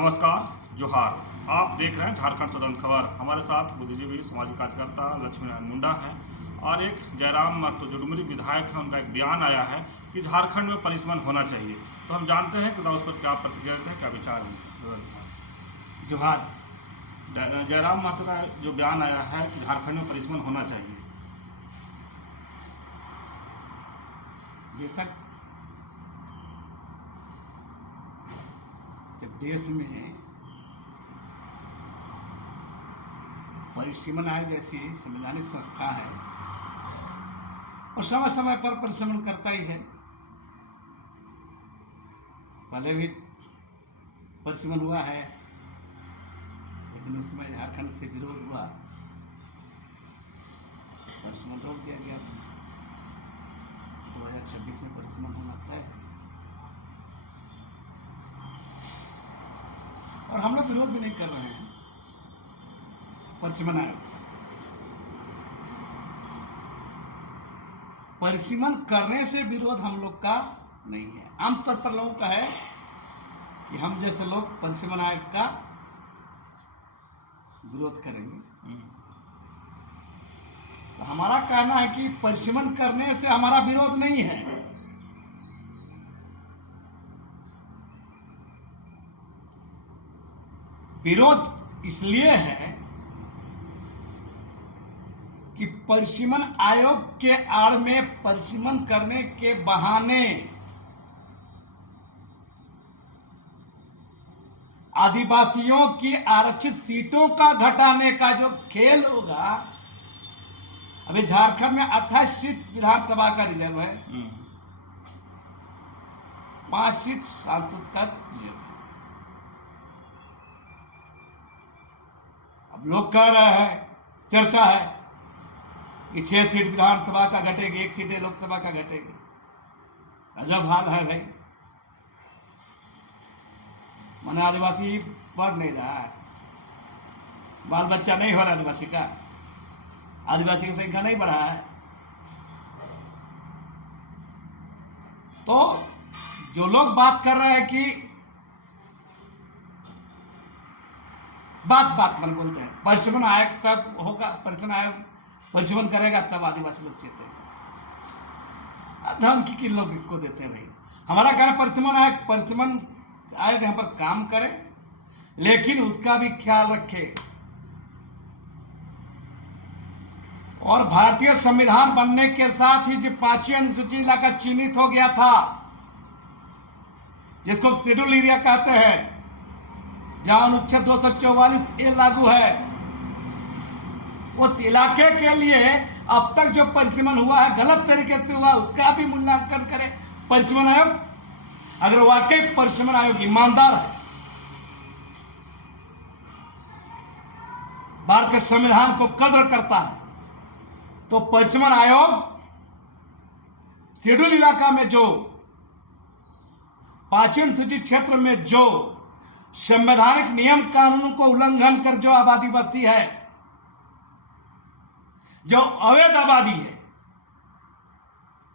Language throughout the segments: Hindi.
नमस्कार, जोहार। आप देख रहे हैं झारखंड सदन खबर। हमारे साथ बुद्धिजीवी सामाजिक कार्यकर्ता लक्ष्मी नारायण मुंडा हैं और एक जयराम महतो जो डुमरी विधायक है, उनका एक बयान आया है कि झारखंड में परिसमन होना चाहिए। तो हम जानते हैं कि उस पर क्या प्रतिक्रिया देते हैं, क्या विचार हैं। जोहार। जयराम महतो का जो बयान आया है कि झारखंड में परिसमन होना चाहिए। बेशक जब देश में परिसीमन आयोग जैसी संवैधानिक संस्था है और समय समय पर परिसीमन करता ही है। पहले भी परिसीमन हुआ है, लेकिन उस समय झारखंड से विरोध हुआ, परिसीमन रोक दिया गया। 2026 में परिसीमन होना तय है और हम लोग विरोध भी नहीं कर रहे हैं परिसीमन आयोग। परिसीमन करने से विरोध हम लोग का नहीं है। आमतौर पर लोगों का है कि हम जैसे लोग परिसीमन आयोग का विरोध करेंगे। तो हमारा कहना है कि परिसीमन करने से हमारा विरोध नहीं है। विरोध इसलिए है कि परिसीमन आयोग के आड़ में परिसीमन करने के बहाने आदिवासियों की आरक्षित सीटों का घटाने का जो खेल होगा। अभी झारखंड में 28 सीट विधानसभा का रिजर्व है, 5 सीट सांसद का रिजर्व है। अब लोग कह रहे हैं, चर्चा है कि 6 सीट विधानसभा का घटेगी, 1 सीट लोकसभा का घटेगी। अजब हाल है भाई। माने आदिवासी बढ़ नहीं रहा है, बाल बच्चा नहीं हो रहा आदिवासी का, आदिवासी की संख्या नहीं बढ़ा है। तो जो लोग बात कर रहे हैं कि बात मन बोलते हैं परिसीमन आयोग तक होगा, परिसीमन आयोग परिसीमन करेगा तब आदिवासी लोग चेतेंगे। धमकी किन लोग को देते हैं भाई। हमारा कहना परिसीमन आयोग यहाँ पर काम करे, लेकिन उसका भी ख्याल रखे। और भारतीय संविधान बनने के साथ ही जो 5वीं अनुसूची इलाका चिन्हित हो गया था, जिसको शेड्यूल एरिया कहते हैं, जहां अनुच्छेद 244A लागू है, उस इलाके के लिए अब तक जो परिसीमन हुआ है गलत तरीके से हुआ, उसका भी मूल्यांकन करे परिसीमन आयोग। अगर वाकई परिसीमन आयोग ईमानदार है, भारत के संविधान को कद्र करता है, तो परिसीमन आयोग शेड्यूल इलाका में जो 5वीं अनुसूची क्षेत्र में जो संवैधानिक नियम कानून को उल्लंघन कर जो आबादी बसी है, जो अवैध आबादी है,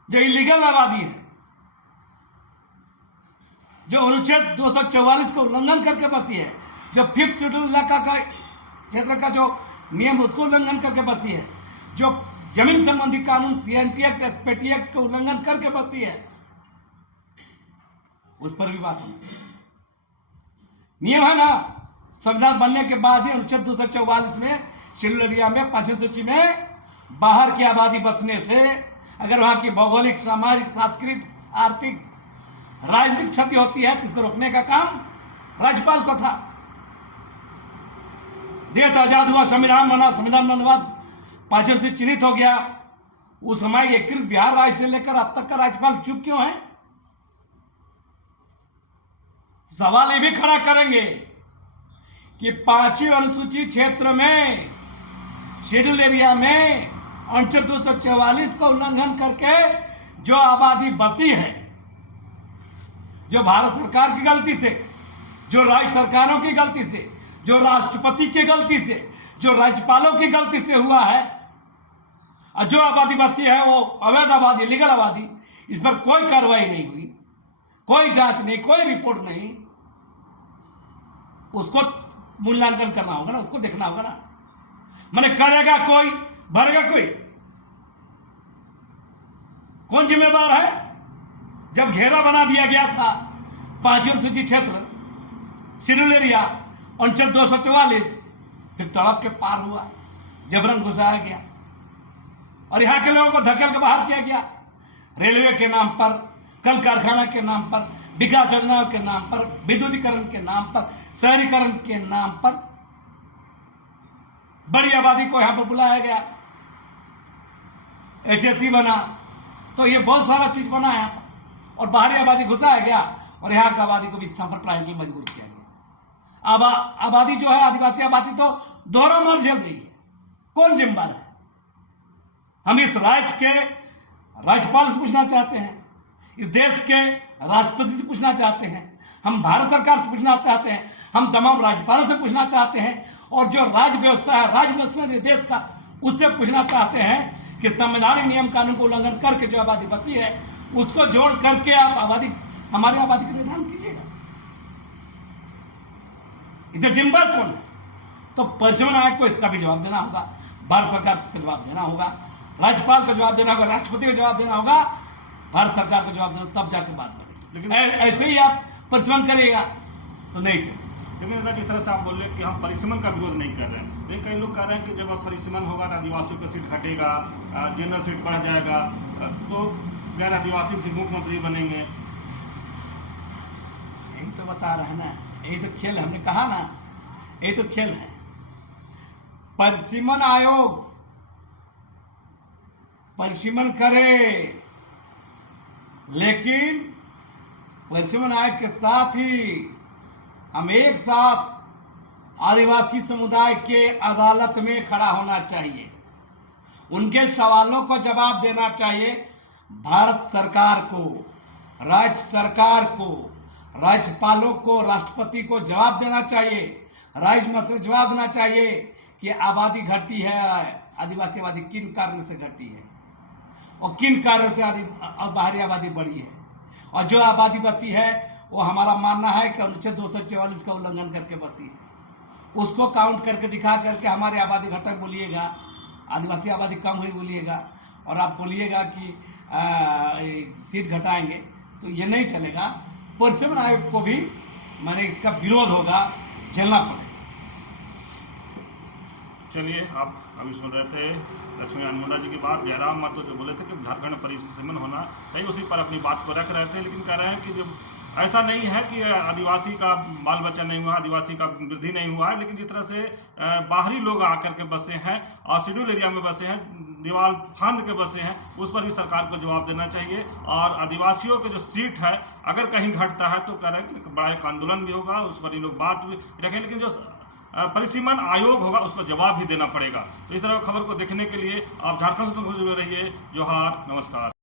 जो इलीगल आबादी है, जो अनुच्छेद 244 को उल्लंघन करके बसी है, जो 5th शेड्यूल इलाका का क्षेत्र का जो नियम उसको उल्लंघन करके बसी है, जो जमीन संबंधी कानून CNT एक्ट, SPT एक्ट को उल्लंघन करके बसी है, उस पर भी बात होगी। नियम है ना, संविधान बनने के बाद ही अनुच्छेद 244 में शेड्यूल एरिया में 5वीं सूची में बाहर की आबादी बसने से अगर वहां की भौगोलिक, सामाजिक, सांस्कृतिक, आर्थिक, राजनीतिक क्षति होती है तो इसको रोकने का काम राज्यपाल को था। देश आजाद हुआ, संविधान बना, संविधान बनने के बाद 5वीं सूची चिन्हित हो गया। उस समय एकीकृत बिहार राज्य से लेकर अब तक का राज्यपाल चुप क्यों है? सवाल ये भी खड़ा करेंगे कि 5वीं अनुसूची क्षेत्र में शेड्यूल एरिया में अनुच्छेद 244 का उल्लंघन करके जो आबादी बसी है, जो भारत सरकार की गलती से, जो राज्य सरकारों की गलती से, जो राष्ट्रपति की गलती से, जो राज्यपालों की गलती से हुआ है, और जो आबादी बसी है वो अवैध आबादी, लीगल आबादी, इस पर कोई कार्रवाई नहीं हुई, कोई जांच नहीं, कोई रिपोर्ट नहीं। उसको मूल्यांकन करना होगा ना, उसको देखना होगा ना। मैंने करेगा कोई, भरेगा कोई, कौन जिम्मेदार है? जब घेरा बना दिया गया था 5वीं अनुसूची क्षेत्र शेड्यूल एरिया अंचल 244, फिर तड़प के पार हुआ, जबरन घुसाया गया और यहाँ के लोगों को धकेल के बाहर किया गया। रेलवे के नाम पर, कल कारखाना के नाम पर, विकास योजनाओं के नाम पर, विद्युतीकरण के नाम पर, शहरीकरण के नाम पर बड़ी आबादी को यहाँ पर बुलाया गया। HSC बना, तो ये बहुत सारा चीज बना यहाँ पर, और बाहरी आबादी घुसाया गया और यहाँ की आबादी को भी स्थान पलायन के लिए मजबूर किया गया। आबादी जो है, आदिवासी आबादी तो दोहरा मार झेल रही है। कौन जिम्मेदार है? हम इस राज्य के राज्यपाल से पूछना चाहते हैं, इस देश के राष्ट्रपति से पूछना चाहते हैं, हम भारत सरकार से पूछना चाहते हैं, हम तमाम राज्यपालों से पूछना चाहते हैं, और जो राज्य व्यवस्था है, राज्य व्यवस्था देश का, उससे पूछना चाहते हैं कि संवैधानिक नियम कानून को उल्लंघन करके जो आबादी बची है उसको जोड़ करके आप हमारी आबादी का निर्धारण कीजिएगा। इसे जिम्मेदार कौन है? तो परिसीमन आयोग को इसका भी जवाब देना होगा, भारत सरकार को इसका जवाब देना होगा, राज्यपाल को जवाब देना होगा, राष्ट्रपति को जवाब देना होगा, भारत सरकार को जवाब देना, तब जाके बात बनेगी। लेकिन ऐसे ही आप परिसीमन करिएगा तो नहीं चलेगा। लेकिन ऐसा जिस तरह से आप बोल रहे हैं कि हम परिसीमन का विरोध नहीं कर रहे हैं, लेकिन कई लोग कह रहे हैं कि जब अब परिसीमन होगा तो आदिवासियों का सीट घटेगा, जनरल सीट बढ़ जाएगा, तो गैर आदिवासी फिर मुख्यमंत्री बनेंगे। यही तो बता रहे हैं ना, यही तो खेल, हमने कहा ना, यही तो खेल है। परिसीमन आयोग परिसीमन करे, लेकिन परिसीमन आयोग के साथ ही हम एक साथ आदिवासी समुदाय के अदालत में खड़ा होना चाहिए, उनके सवालों को जवाब देना चाहिए। भारत सरकार को, राज्य सरकार को, राज्यपालों को, राष्ट्रपति को जवाब देना चाहिए, राज्य में से जवाब देना चाहिए कि आबादी घटी है, आदिवासी आबादी किन कारण से घटी है और किन कारण से बाहरी आबादी बढ़ी है, और जो आबादी बसी है वो हमारा मानना है कि अनुच्छेद 244 का उल्लंघन करके बसी है। उसको काउंट करके दिखा करके हमारी आबादी घटक बोलिएगा, आदिवासी आबादी कम हुई बोलिएगा, और आप बोलिएगा कि सीट घटाएंगे, तो ये नहीं चलेगा। परिसीमन आयोग को भी मैंने इसका विरोध होगा, झेलना पड़ेगा। चलिए, आप अभी सुन रहे थे लक्ष्मीनारायण मुंडा जी की बात। जयराम महतो जो बोले थे कि झारखंड में परिसीमन होना चाहिए, उसी पर अपनी बात को रख रहे थे, लेकिन कह रहे हैं कि जब ऐसा नहीं है कि आदिवासी का बाल बच्चा नहीं हुआ, आदिवासी का वृद्धि नहीं हुआ है, लेकिन जिस तरह से बाहरी लोग आकर के बसे हैं और शेड्यूल एरिया में बसे हैं, दीवार फांद के बसे हैं, उस पर भी सरकार को जवाब देना चाहिए। और आदिवासियों के जो सीट है अगर कहीं घटता है तो कह रहे हैं कि बड़ा एक आंदोलन भी होगा, उस पर ये लोग बात भी रखें, लेकिन जो परिसीमन आयोग होगा उसको जवाब भी देना पड़ेगा। तो इस तरह खबर को देखने के लिए आप झारखंड से जुड़े रहिए। जोहार, नमस्कार।